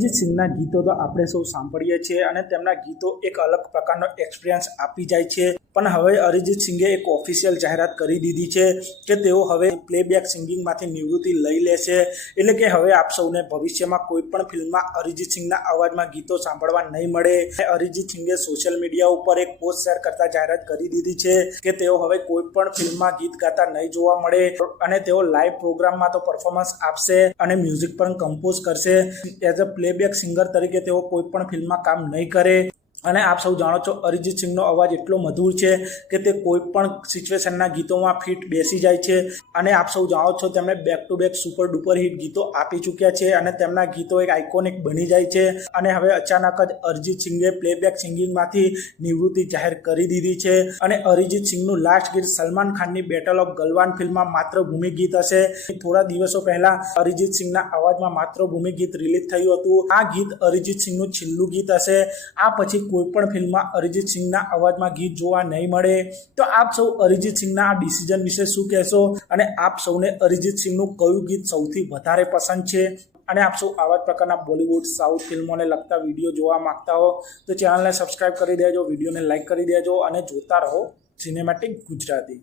અરિજીત સિંહના ગીતો તો આપણે સૌ સાંભળીએ છીએ અને તેમના ગીતો એક અલગ પ્રકારનો એક્સપિરિયન્સ આપી જાય છે। પણ હવે અરિજીત સિંઘે એક ઓફિશિયલ જાહેરાત કરી દીધી છે કે તેઓ હવે પ્લેબેક સિંગિંગમાંથી નિવૃત્તિ લઈ લેશે। એટલે કે હવે આપ સૌને ભવિષ્યમાં કોઈ પણ ફિલ્મમાં અરિજીત સિંહના અવાજમાં ગીતો સાંભળવા નહીં મળે। અરિજીત સિંઘે સોશિયલ મીડિયા ઉપર એક પોસ્ટ શેર કરતા જાહેરાત કરી દીધી છે કે તેઓ હવે કોઈ પણ ફિલ્મમાં ગીત ગાતા નહીં જોવા મળે અને તેઓ લાઈવ પ્રોગ્રામમાં તો પરફોર્મન્સ આપશે અને મ્યુઝિક પણ કમ્પોઝ કરશે। એઝ અ પ્લેબેક સિંગર તરીકે તેઓ કોઈ પણ ફિલ્મમાં કામ નહીં કરે। અને આપ સૌ જાણો છો અરિજીત સિંહનો અવાજ એટલો મધુર છે કે તે કોઈ પણ સિચ્યુએશનના ગીતોમાં ફિટ બેસી જાય છે। અને આપ સૌ જાણો છો તેમણે back to back super duper hit ગીતો આપી ચૂક્યા છે અને તેમના ગીતો એક આઇકોનિક બની જાય છે। અને હવે અચાનક જ અરિજીત સિંઘે પ્લેબેક સિંગિંગમાંથી નિવૃત્તિ જાહેર કરી દીધી છે। અને અરિજીત સિંહનું લાસ્ટ ગીત સલમાન ખાનની બેટલ ઓફ ગલવાન ફિલ્મમાં માતૃભૂમિ ગીત હશે। થોડા દિવસો પહેલા અરિજીત સિંહના અવાજમાં માતૃભૂમિ ગીત રિલીઝ થયું હતું। આ ગીત અરિજીત સિંહનું છેલ્લું ગીત હશે। આ પછી કોઈ પણ ફિલ્મમાં અરિજીત સિંહના અવાજમાં ગીત જોવા નહીં મળે। તો આપ સૌ અરિજીત સિંહના આ ડિસિઝન વિશે શું કહેશો અને આપ સૌને અરિજીત સિંહનું કયું ગીત સૌથી વધારે પસંદ છે? અને આપ સૌ આવા જ પ્રકારના બોલિવૂડ સાઉથ ફિલ્મોને લગતા વિડીયો જોવા માંગતા હો તો ચેનલને સબસ્ક્રાઇબ કરી દેજો, વિડીયોને લાઇક કરી દેજો અને જોતા રહો સિનેમેટિક ગુજરાતી।